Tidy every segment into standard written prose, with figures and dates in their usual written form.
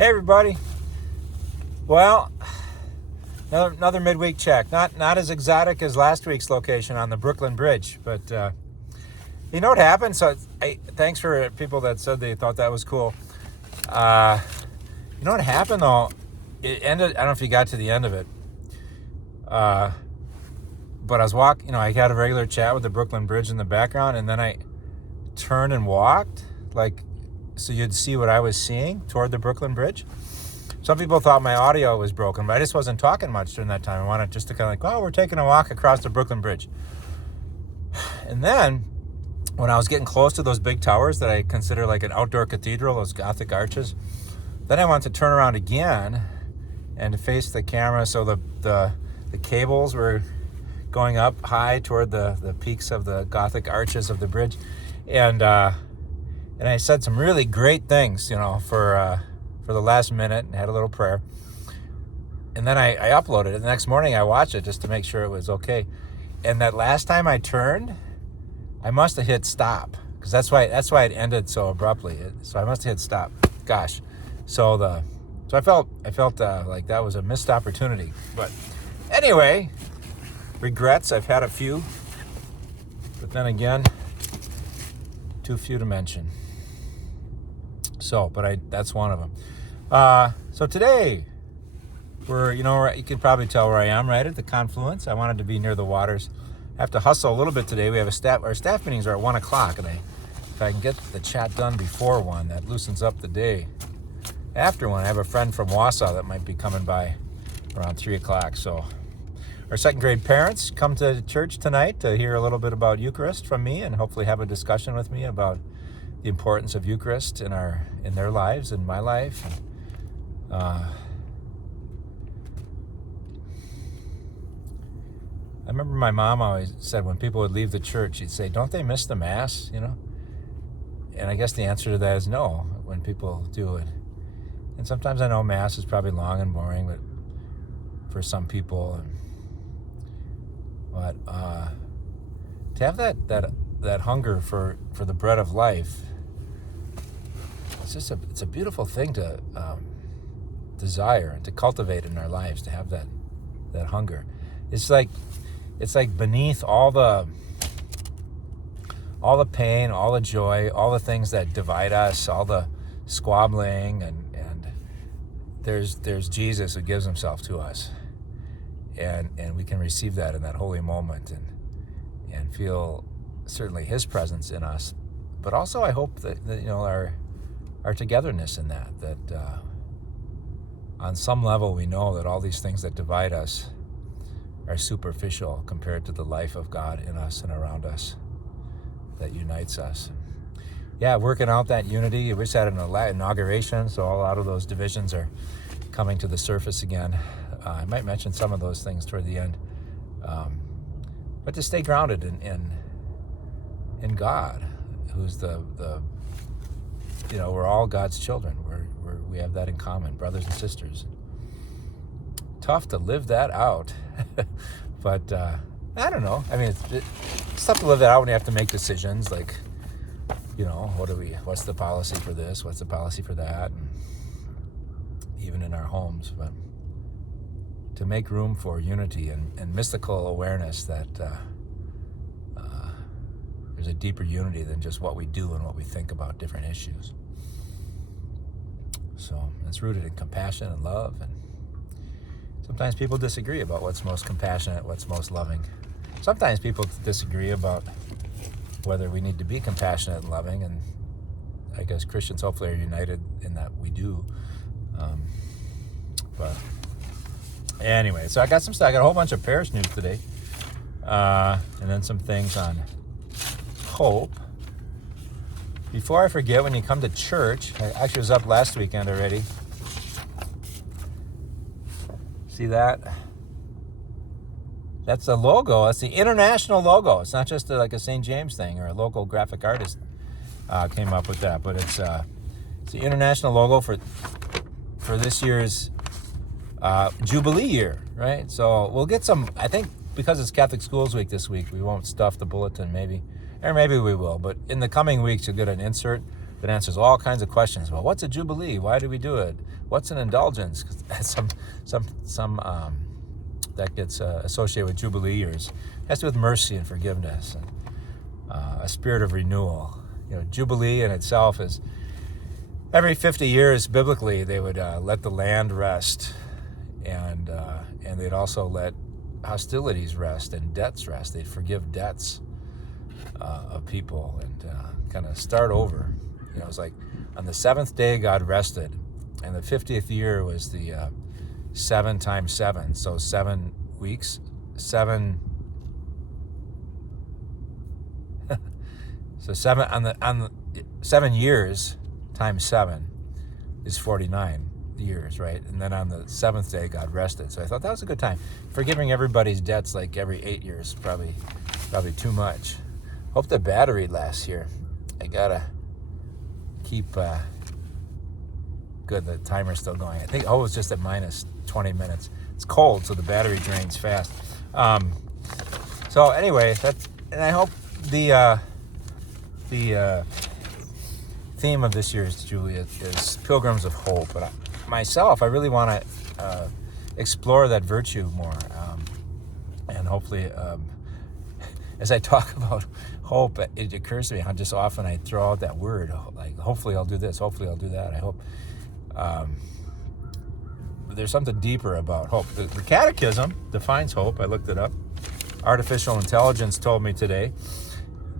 Hey everybody. Well, another midweek check. Not as exotic as last week's location on the Brooklyn Bridge, but you know what happened? So thanks for people that said they thought that was cool. You know what happened though? It ended. I don't know if you got to the end of it. But I was walking. I had a regular chat with the Brooklyn Bridge in the background, and then I turned and walked so you'd see what I was seeing toward the Brooklyn Bridge. Some people thought my audio was broken, but I just wasn't talking much during that time. I wanted just to kind of we're taking a walk across the Brooklyn Bridge. And then when I was getting close to those big towers that I consider like an outdoor cathedral, those Gothic arches, then I wanted to turn around again and face the camera so the cables were going up high toward the peaks of the Gothic arches of the bridge. And I said some really great things, for the last minute, and had a little prayer. And then I uploaded it. The next morning I watched it just to make sure it was okay. And that last time I turned, I must have hit stop, because that's why it ended so abruptly. So I must have hit stop. Gosh. So I felt like that was a missed opportunity. But anyway, regrets, I've had a few. But then again, too few to mention. That's one of them. So today, you can probably tell where I am, right at the confluence. I wanted to be near the waters. I have to hustle a little bit today. We have our staff meetings are at 1 o'clock, and if I can get the chat done before 1, that loosens up the day. After 1, I have a friend from Wausau that might be coming by around 3 o'clock. So our second grade parents come to church tonight to hear a little bit about Eucharist from me, and hopefully have a discussion with me about the importance of Eucharist in their lives, in my life. I remember my mom always said when people would leave the church, she'd say, "Don't they miss the Mass?" And I guess the answer to that is no, when people do it. And sometimes I know Mass is probably long and boring, but for some people, but to have that hunger for the bread of life, it's a beautiful thing to desire and to cultivate in our lives, to have that hunger. It's like beneath all the pain, all the joy, all the things that divide us, all the squabbling, and there's Jesus who gives himself to us, and we can receive that in that holy moment and feel certainly his presence in us, but also I hope that our togetherness in that on some level we know that all these things that divide us are superficial compared to the life of God in us and around us that unites us. Yeah, working out that unity. We just had an inauguration, so a lot of those divisions are coming to the surface again. I might mention some of those things toward the end, but to stay grounded in God, who's we're all God's children. We have that in common, brothers and sisters. Tough to live that out, but I don't know. I mean, it's tough to live that out when you have to make decisions like, what's the policy for this? What's the policy for that? And even in our homes, but to make room for unity and mystical awareness that there's a deeper unity than just what we do and what we think about different issues. So it's rooted in compassion and love, and sometimes people disagree about what's most compassionate, what's most loving. Sometimes people disagree about whether we need to be compassionate and loving, and I guess Christians hopefully are united in that we do. But anyway, so I got some stuff. I got a whole bunch of Parish news today, and then some things on hope. Before I forget, when you come to church, I actually was up last weekend already. See that? That's the logo. That's the international logo. It's not just like a St. James thing or a local graphic artist came up with that, but it's the international logo for this year's Jubilee year, right? So we'll get some, I think because it's Catholic Schools Week this week, we won't stuff the bulletin maybe, or maybe we will, but in the coming weeks you'll get an insert that answers all kinds of questions. Well, what's a jubilee? Why do we do it? What's an indulgence? 'Cause some that gets associated with jubilee years. It has to do with mercy and forgiveness and a spirit of renewal. Jubilee in itself is every 50 years, biblically, they would let the land rest, and they'd also let hostilities rest and debts rest. They'd forgive debts of people and kind of start over. It was like on the seventh day God rested, and the 50th year was the 7 times 7, so 7 weeks, 7. So 7 on the 7 years times 7 is 49 years, right? And then on the 7th day, God rested. So I thought that was a good time. Forgiving everybody's debts like every 8 years, probably too much. Hope the battery lasts here. I gotta keep good. The timer's still going. I think it's just at minus 20 minutes. It's cold, so the battery drains fast. So anyway, and I hope the theme of this year's Julia is Pilgrims of Hope. But myself, I really want to explore that virtue more, and hopefully, as I talk about hope, it occurs to me how just often I throw out that word, like hopefully I'll do this, hopefully I'll do that. I hope there's something deeper about hope. The Catechism defines hope. I looked it up. Artificial intelligence told me today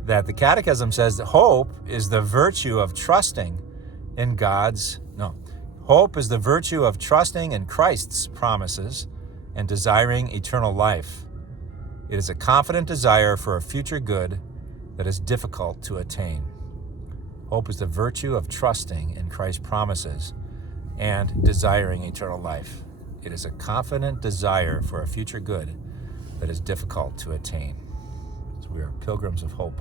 that the Catechism says that hope is the virtue of trusting in hope is the virtue of trusting in Christ's promises and desiring eternal life. It is a confident desire for a future good that is difficult to attain. Hope is the virtue of trusting in Christ's promises and desiring eternal life. It is a confident desire for a future good that is difficult to attain. So we are pilgrims of hope.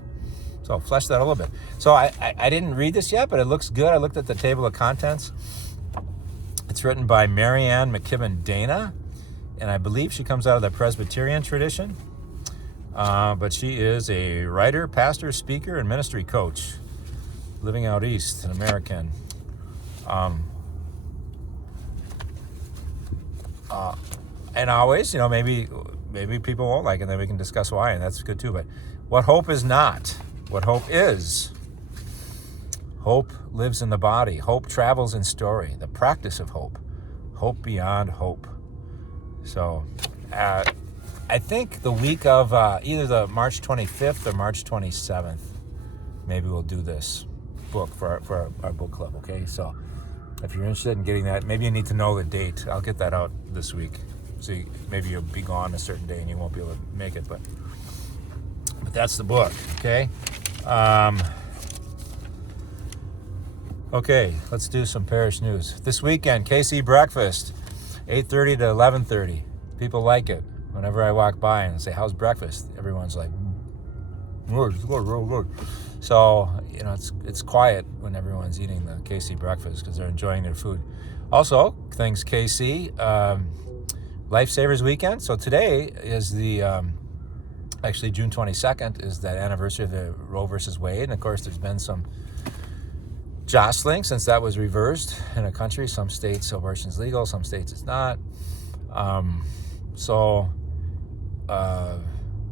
So I'll flesh that a little bit. So I didn't read this yet, but it looks good. I looked at the table of contents. It's written by Marianne McKibben Dana, and I believe she comes out of the Presbyterian tradition. But she is a writer, pastor, speaker, and ministry coach living out east, an American. And always, maybe people won't like it, and then we can discuss why, and that's good too. But what hope is not, what hope is. Hope lives in the body. Hope travels in story. The practice of hope. Hope beyond hope. So, I think the week of either the March 25th or March 27th, maybe we'll do this book for our book club, okay? So if you're interested in getting that, maybe you need to know the date. I'll get that out this week. So maybe you'll be gone a certain day and you won't be able to make it, but that's the book, okay? Okay, let's do some parish news. This weekend, KC breakfast, 8:30 to 11:30. People like it. Whenever I walk by and say, how's breakfast? Everyone's like, good. So, it's quiet when everyone's eating the KC breakfast because they're enjoying their food. Also, thanks KC, Lifesavers Weekend. So today is actually June 22nd is that anniversary of the Roe versus Wade. And of course, there's been some jostling since that was reversed in a country. Some states abortion's legal, some states it's not.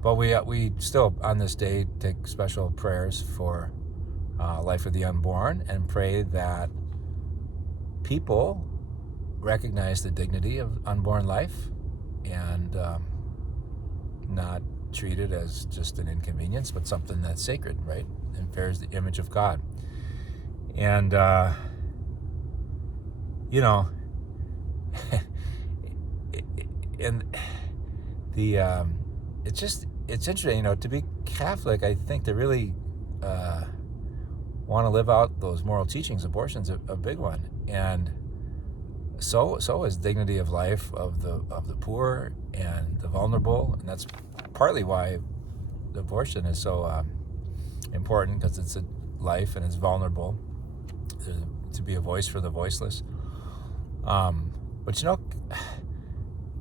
But we still on this day take special prayers for life of the unborn and pray that people recognize the dignity of unborn life and not treat it as just an inconvenience, but something that's sacred, right? And bears the image of God. And, and it's interesting, to be Catholic. I think to really want to live out those moral teachings. Abortion's a big one, and so is dignity of life of the poor and the vulnerable, and that's partly why the abortion is so important, because it's a life and it's vulnerable to be a voice for the voiceless. But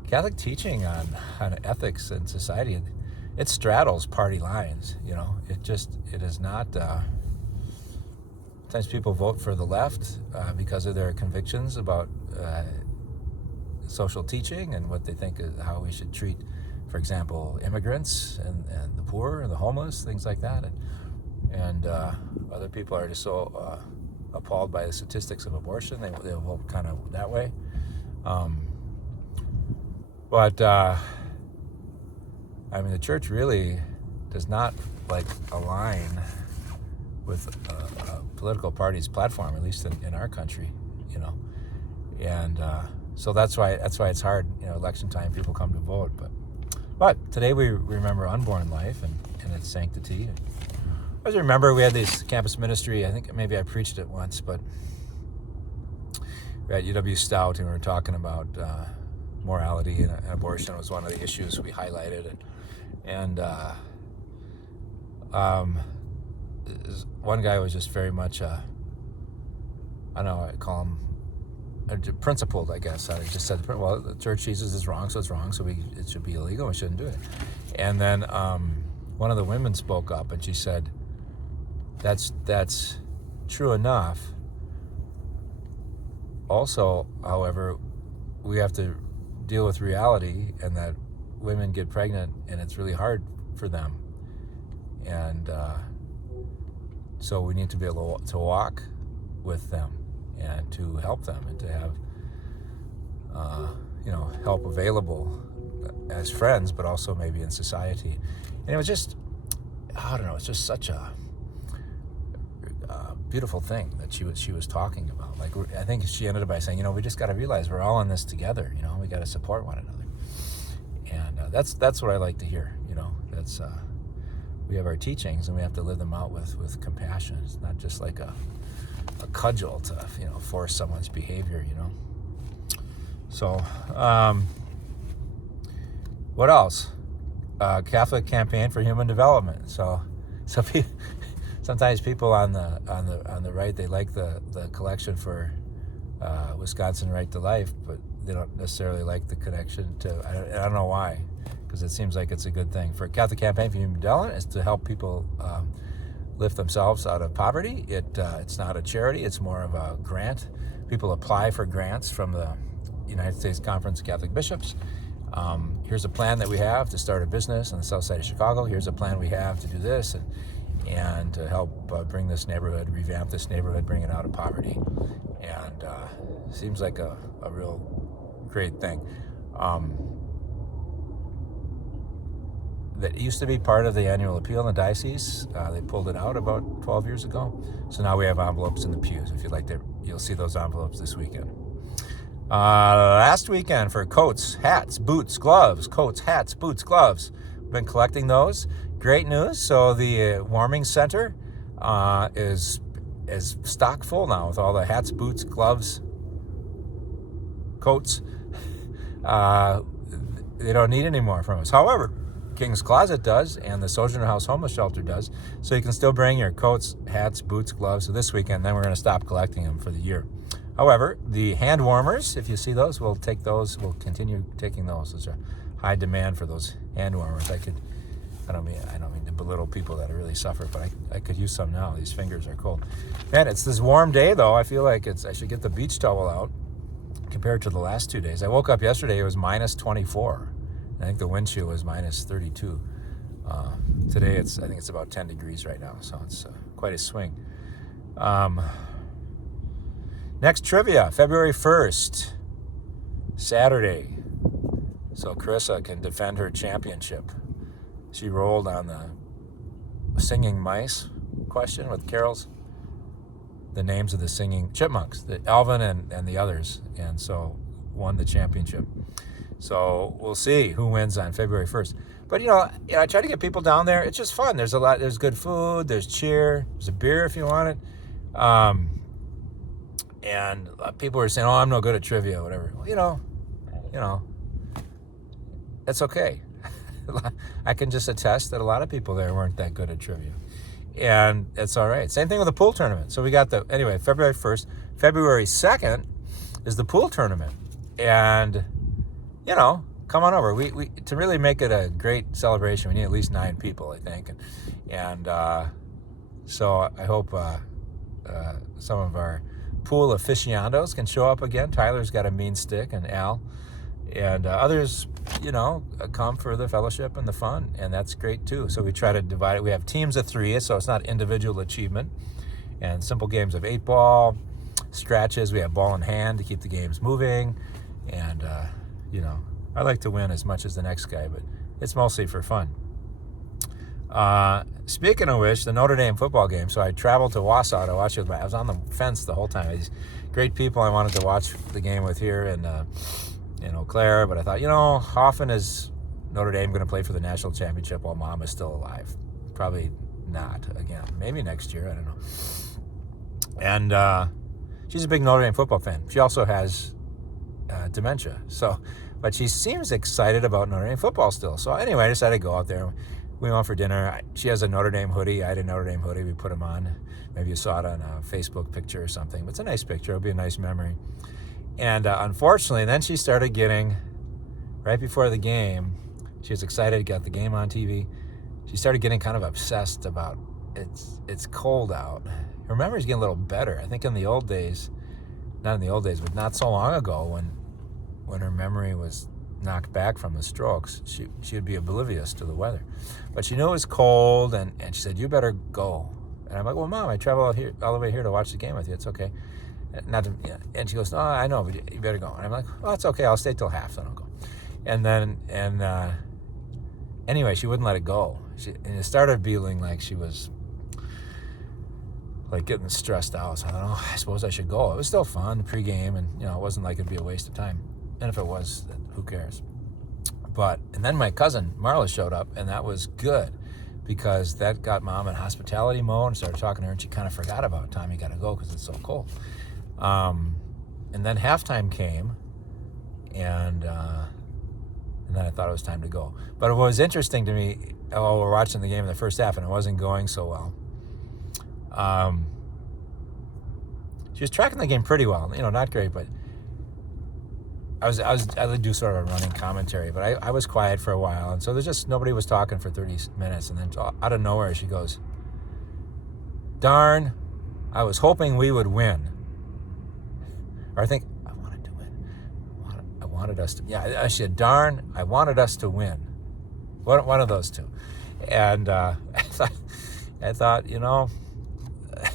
Catholic teaching on ethics and society, it straddles party lines. It is not. It's sometimes people vote for the left because of their convictions about social teaching and what they think is how we should treat, for example, immigrants and the poor and the homeless, things like that. And other people are just so appalled by the statistics of abortion, they'll vote kind of that way. But I mean, the church really does not align with a political party's platform, at least in our country, and so that's why it's hard, election time, people come to vote. But today we remember unborn life and its sanctity. I remember we had this campus ministry. I think maybe I preached it once, but we're at UW Stout and we were talking about morality, and abortion was one of the issues we highlighted. And one guy was just very much, I call him principled, I guess. I just said, well, the church Jesus is wrong, so it's wrong, so it should be illegal, we shouldn't do it. And then one of the women spoke up and she said, that's true enough. Also, however, we have to deal with reality, and that women get pregnant and it's really hard for them. And so we need to be able to walk with them and to help them and to have help available as friends, but also maybe in society. And it was just, I don't know, it's just such a beautiful thing that she was talking about. I think she ended up by saying, we just got to realize we're all in this together. We got to support one another. And that's what I like to hear. That's we have our teachings and we have to live them out with compassion. It's not just like a cudgel to force someone's behavior. So what else? Catholic Campaign for Human Development. So sometimes people on the right, they like the collection for Wisconsin Right to Life, but they don't necessarily like the connection to, I don't know why, because it seems like it's a good thing. For Catholic Campaign for Human Development is to help people lift themselves out of poverty. It's not a charity, it's more of a grant. People apply for grants from the United States Conference of Catholic Bishops. Here's a plan that we have to start a business on the south side of Chicago. Here's a plan we have to do this and to help bring this neighborhood, revamp this neighborhood, bring it out of poverty. And seems like a real great thing. That used to be part of the annual appeal in the diocese. They pulled it out about 12 years ago. So now we have envelopes in the pews. If you'd like to, you'll see those envelopes this weekend. Last weekend for coats, hats, boots, gloves. Coats, hats, boots, gloves. Been collecting those. Great news. So the warming center is stock full now with all the hats, boots, gloves, coats. They don't need any more from us. However, King's Closet does, and the Sojourner House Homeless Shelter does. So you can still bring your coats, hats, boots, gloves. So this weekend, then we're going to stop collecting them for the year. However, the hand warmers, if you see those, we'll take those. We'll continue taking those. There's a high demand for those hand warmers. I don't mean to belittle people that really suffer, but I could use some now. These fingers are cold. Man, it's this warm day though. I feel like I should get the beach towel out compared to the last 2 days. I woke up yesterday, it was minus 24. I think the wind chill was minus 32. Today I think it's about 10 degrees right now, so it's quite a swing. Next trivia, February 1st, Saturday. So Carissa can defend her championship. She rolled on the singing mice question with Carol's, the names of the singing chipmunks, the Alvin and the others, and so won the championship. So we'll see who wins on February 1st. But I try to get people down there. It's just fun. There's good food, there's cheer, there's a beer if you want it. And people were saying, "Oh, I'm no good at trivia," or whatever. Well, that's okay. I can just attest that a lot of people there weren't that good at trivia. And it's all right. Same thing with the pool tournament. So we got February 1st. February 2nd is the pool tournament. And, come on over. We to really make it a great celebration, we need at least 9 people, I think. And so I hope some of our pool aficionados can show up again. Tyler's got a mean stick, and Al. And others, come for the fellowship and the fun, and that's great too. So we try to divide it. We have teams of 3, so it's not individual achievement. And simple games of 8-ball, scratches. We have ball in hand to keep the games moving. And, I like to win as much as the next guy, but it's mostly for fun. Speaking of which, the Notre Dame football game. So I traveled to Wausau to watch it. I was on the fence the whole time. These great people I wanted to watch the game with here in Eau Claire, but I thought, how often is Notre Dame going to play for the national championship while Mom is still alive? Probably not again. Maybe next year. I don't know. And she's a big Notre Dame football fan. She also has dementia. But she seems excited about Notre Dame football still. So anyway, I decided to go out there. We went for dinner. She has a Notre Dame hoodie. I had a Notre Dame hoodie. We put them on. Maybe you saw it on a Facebook picture or something. But it's a nice picture. It'll be a nice memory. And unfortunately, then she started getting, right before the game, she was excited, got the game on TV. She started getting kind of obsessed about it's cold out. Her memory's getting a little better. I think in the old days, not in the old days, but not so long ago when her memory was knocked back from the strokes, she would be oblivious to the weather. But she knew it was cold, and she said, "You better go." And I'm like, "Well, Mom, I traveled all the way here to watch the game with you. It's okay." And she goes, "No, I know, but you better go." And I'm like, "Well, it's okay. I'll stay till half, then I'll go." Anyway, she wouldn't let it go. And it started feeling like she was like getting stressed out. So I thought, I suppose I should go. It was still fun, pregame, and it wasn't like it'd be a waste of time. And if it was, then who cares? And then my cousin Marla showed up, and that was good because that got Mom in hospitality mode and started talking to her, and she kind of forgot about time you got to go because it's so cold. And then halftime came, and then I thought it was time to go. But what was interesting to me, we're watching the game in the first half, and it wasn't going so well. She was tracking the game pretty well, not great, but I would do sort of a running commentary, but I was quiet for a while, and so there's just nobody was talking for 30 minutes, and then out of nowhere she goes, "Darn, I was hoping we would win." Or I think, I wanted to win. I wanted us to, yeah, she said, "Darn, I wanted us to win." One of those two. And I thought,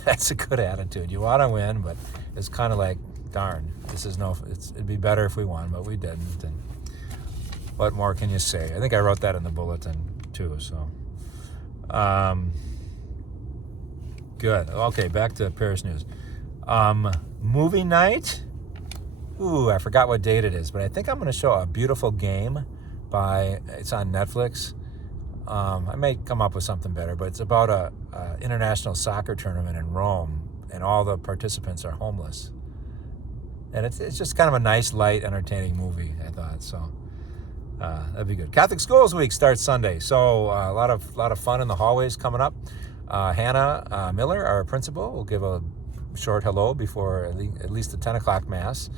that's a good attitude. You want to win, but it's kind of like, darn, it'd be better if we won, but we didn't. And what more can you say? I think I wrote that in the bulletin too. So, good. Okay, back to Parish news. Movie night. Ooh, I forgot what date it is, but I think I'm going to show A Beautiful Game it's on Netflix. I may come up with something better, but it's about a international soccer tournament in Rome, and all the participants are homeless. And it's just kind of a nice, light, entertaining movie, I thought. So that'd be good. Catholic Schools Week starts Sunday, so a lot of fun in the hallways coming up. Hannah Miller, our principal, will give a short hello before at least the 10 o'clock Mass.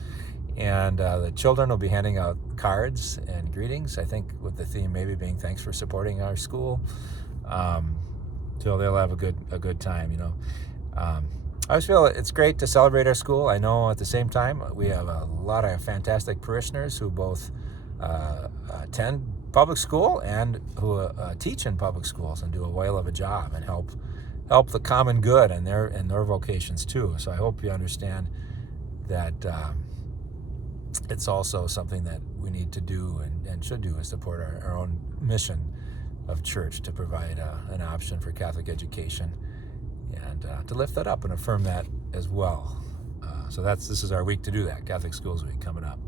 And the children will be handing out cards and greetings, I think with the theme maybe being thanks for supporting our school. So they'll have a good time, I always feel it's great to celebrate our school. I know at the same time we have a lot of fantastic parishioners who both attend public school and who teach in public schools and do a whale of a job and help the common good and their vocations too. So I hope you understand that it's also something that we need to do and should do is support our own mission of church to provide an option for Catholic education and to lift that up and affirm that as well. So this is our week to do that. Catholic Schools Week coming up.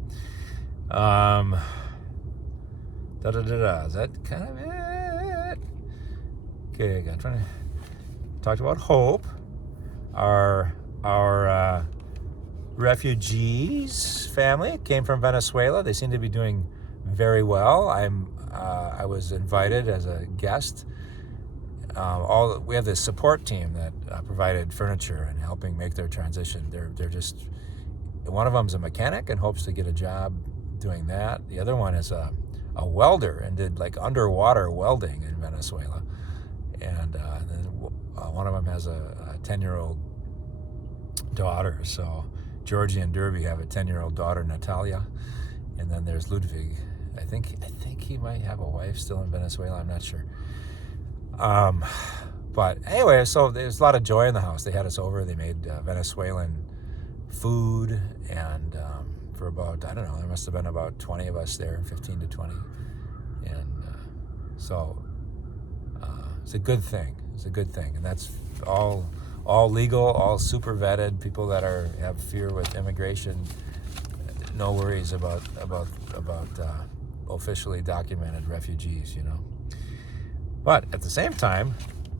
Is that kind of it? Okay, I'm trying to talk about hope. Our refugees family came from Venezuela. They seem to be doing very well. I was invited as a guest. We have this support team that provided furniture and helping make their transition. They're just, one of them's a mechanic and hopes to get a job doing that. The other one is a welder and did like underwater welding in Venezuela. And then one of them has a 10-year-old daughters. So Georgie and Derby have a 10-year-old daughter, Natalia, and then there's Ludwig. I think he might have a wife still in Venezuela. I'm not sure. But anyway, so there's a lot of joy in the house. They had us over. They made Venezuelan food, and for about, I don't know, there must have been about 20 of us there, 15 to 20. And so it's a good thing. It's a good thing. And that's all legal, all super vetted. People that have fear with immigration, no worries about officially documented refugees, you know. But at the same time,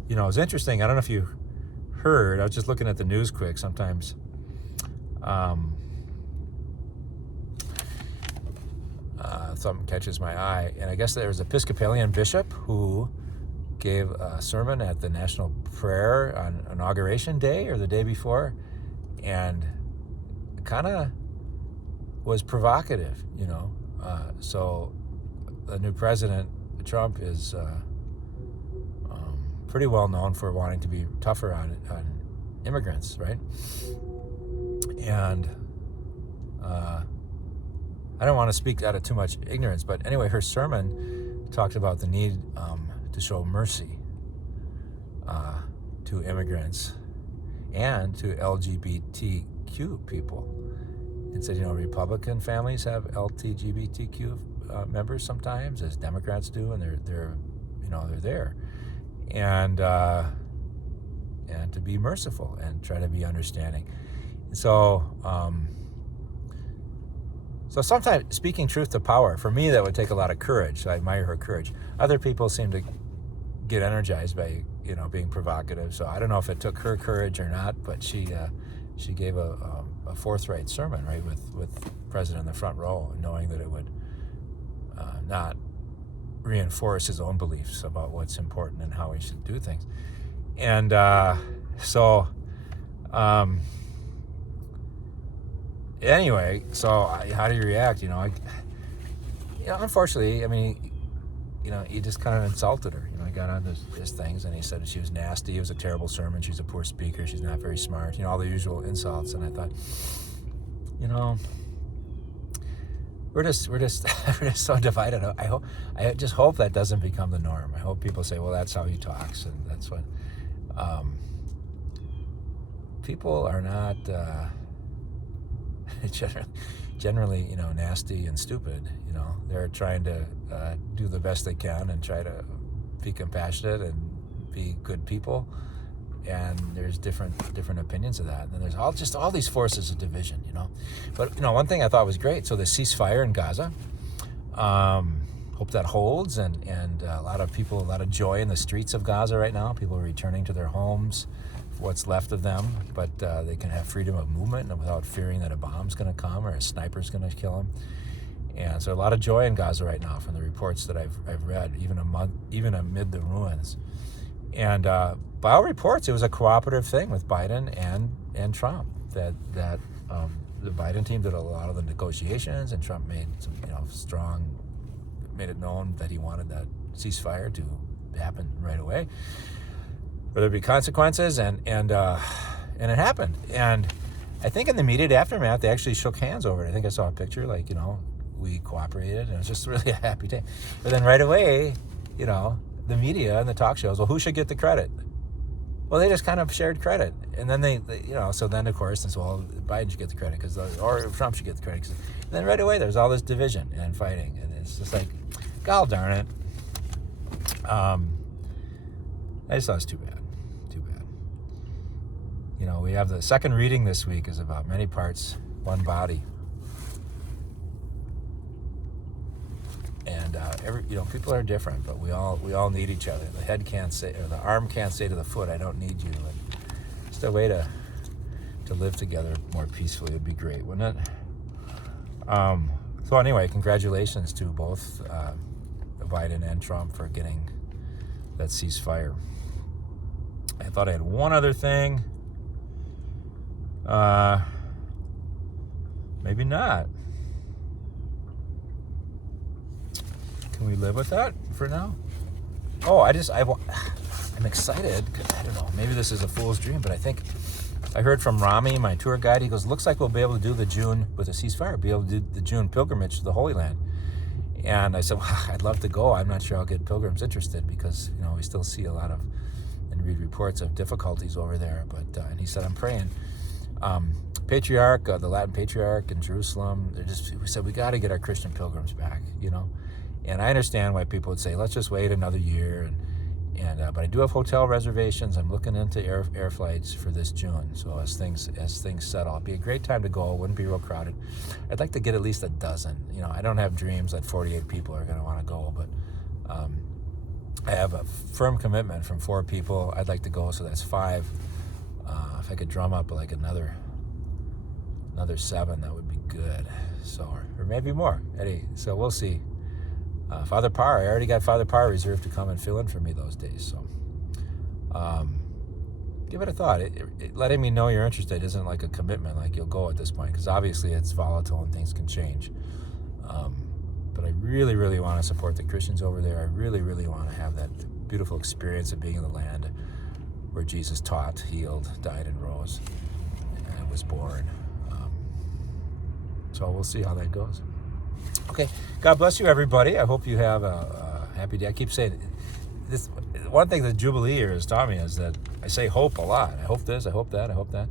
you know, it's interesting. I don't know if you heard. I was just looking at the news quick. Sometimes something catches my eye. And I guess there was an Episcopalian bishop who gave a sermon at the National Prayer on Inauguration Day or the day before, and kind of was provocative, you know. So the new president, Trump, is pretty well known for wanting to be tougher on immigrants, right? And I don't want to speak out of too much ignorance, but anyway, her sermon talked about the need to show mercy to immigrants and to LGBTQ people. It said, you know, Republican families have LGBTQ members sometimes, as Democrats do, and they're there, and to be merciful and try to be understanding. So sometimes speaking truth to power, for me, that would take a lot of courage. So I admire her courage. Other people seem to get energized by, you know, being provocative. So I don't know if it took her courage or not, but she gave a forthright sermon, right, with President in the front row, knowing that it would not reinforce his own beliefs about what's important and how he should do things. And anyway, so how do you react? You know, unfortunately, I mean, you know, he just kind of insulted her. You know, he got on his things and he said she was nasty. It was a terrible sermon. She's a poor speaker. She's not very smart. You know, all the usual insults. And I thought, you know, we're just so divided. I just hope that doesn't become the norm. I hope people say, well, that's how he talks, and that's what. People are not generally, you know, nasty and stupid. You know, they're trying to do the best they can and try to be compassionate and be good people. And there's different opinions of that. And then there's all these forces of division, you know. But, you know, one thing I thought was great. So the ceasefire in Gaza, hope that holds, and a lot of joy in the streets of Gaza right now. People are returning to their homes, what's left of them, but they can have freedom of movement and without fearing that a bomb's going to come or a sniper's going to kill them. And so a lot of joy in Gaza right now from the reports that I've read, even amid the ruins. And by all reports, it was a cooperative thing with Biden and Trump. That the Biden team did a lot of the negotiations, and Trump made some, you know, made it known that he wanted that ceasefire to happen right away, or there'd be consequences, and it happened. And I think in the immediate aftermath, they actually shook hands over it. I think I saw a picture, like, you know, we cooperated, and it was just really a happy day. But then right away, you know, the media and the talk shows, well, who should get the credit? Well, they just kind of shared credit. And then they you know, so then, of course, it's, well, Biden should get the credit, or Trump should get the credit. And then right away, there's all this division and fighting. And it's just like, God darn it. I just thought it's too bad. You know, we have the second reading this week is about many parts, one body. And people are different, but we all need each other. The head can't say, or the arm can't say to the foot, I don't need you. And just a way to live together more peacefully would be great, wouldn't it? So anyway, congratulations to both Biden and Trump for getting that ceasefire. I thought I had one other thing. Maybe not. Can we live with that for now? Oh, I'm excited. I don't know. Maybe this is a fool's dream, but I think I heard from Rami, my tour guide. He goes, looks like we'll be able to do the June, with a ceasefire, be able to do the June pilgrimage to the Holy Land. And I said, well, I'd love to go. I'm not sure I'll get pilgrims interested because, we still see a lot of, and read reports of difficulties over there. But and he said, I'm praying. Patriarch, the Latin Patriarch in Jerusalem, we said, we got to get our Christian pilgrims back, And I understand why people would say, let's just wait another year. But I do have hotel reservations. I'm looking into air flights for this June. So as things settle, it'd be a great time to go. It wouldn't be real crowded. I'd like to get at least a dozen. I don't have dreams that 48 people are going to want to go, but I have a firm commitment from 4 people. I'd like to go, so that's 5. If I could drum up like another 7, that would be good. So, or maybe more. Eddie, so we'll see. Father Parr, I already got Father Parr reserved to come and fill in for me those days. So give it a thought. Letting me know you're interested isn't like a commitment, like you'll go at this point, because obviously it's volatile and things can change. But I really, really want to support the Christians over there. I really, really want to have that beautiful experience of being in the land where Jesus taught, healed, died, and rose, and was born. So we'll see how that goes. Okay, God bless you, everybody. I hope you have a happy day. I keep saying this. One thing that Jubilee year has taught me is that I say hope a lot. I hope this, I hope that, I hope that.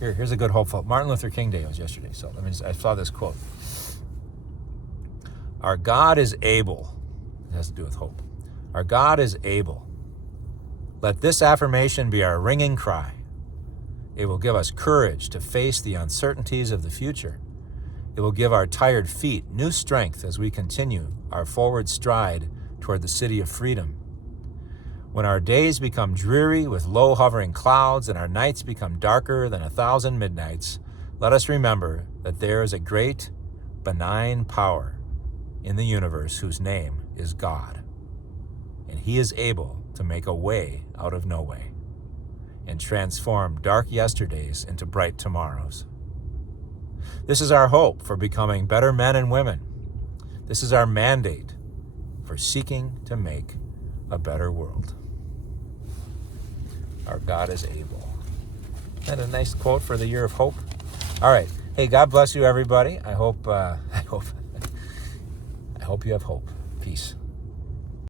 Here's a good hopeful. Martin Luther King Day was yesterday, so I saw this quote. Our God is able. It has to do with hope. Our God is able. Let this affirmation be our ringing cry. It will give us courage to face the uncertainties of the future. It will give our tired feet new strength as we continue our forward stride toward the city of freedom. When our days become dreary with low hovering clouds and our nights become darker than 1,000 midnights, let us remember that there is a great, benign power in the universe whose name is God. And He is able to make a way out of no way and transform dark yesterdays into bright tomorrows. This is our hope for becoming better men and women. This is our mandate for seeking to make a better world. Our God is able. Isn't that a nice quote for the year of hope? All right. Hey, God bless you, everybody. I hope you have hope. Peace.